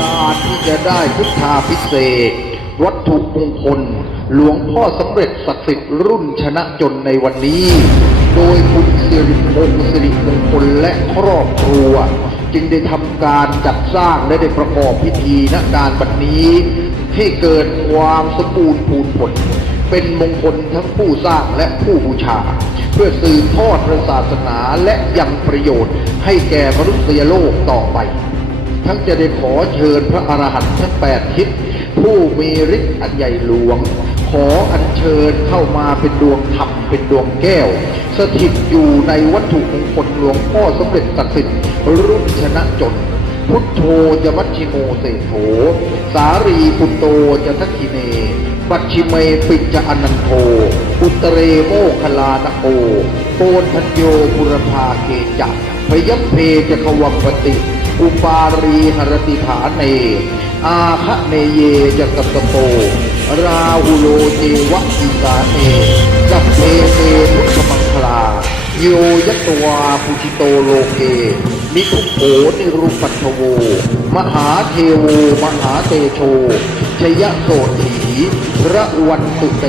การที่จะได้พุทธาพิเศษ วัตถุมงคล หลวงพ่อสำเร็จศักดิ์สิทธิ์รุ่นชนะจนในวันนี้ โดยคุณสิริพงศ์สิริมงคลและครอบครัว จึงได้ทำการจัดสร้างและได้ประกอบพิธีณการบัดนี้ให้เกิดความสมบูรณ์พูนผล เป็นมงคลทั้งผู้สร้างและผู้บูชา เพื่อสืบทอดพระศาสนาและยังประโยชน์ให้แก่มนุษยโลกต่อไป ทั้งจะได้ขอเชิญพระอรหันต์ทั้งแปดทิศผู้มีฤทธิ์อันใหญ่หลวง ขออัญเชิญเข้ามาเป็นดวงธรรมเป็นดวงแก้ว สถิตอยู่ในวัตถุมงคลหลวงพ่อสมเด็จศักดิ์สิทธิ์รุ่นชนะจนพุทโธจะมัชชิโมเสโถ สารีปุตโตจะทักขิเน ปัชชิเมปิจะอนันโท อุตเรโมคลานโกโกนทัญโยบุรพาเกจักพยัพเพจะขวังปติ อุปารีหรติฐานเน อาคะเนเยจะกัตโต ราหุโลเจวะอิสาเนสัพเพเตพุทธมังคลา โยยตวาปุชิโตโลเกนิทุโขนิรุปัชโว มหาเทโว มหาเตโชชยโสถีพระวันตุเต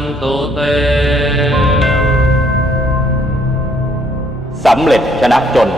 นตุเต สำเร็จชนะจน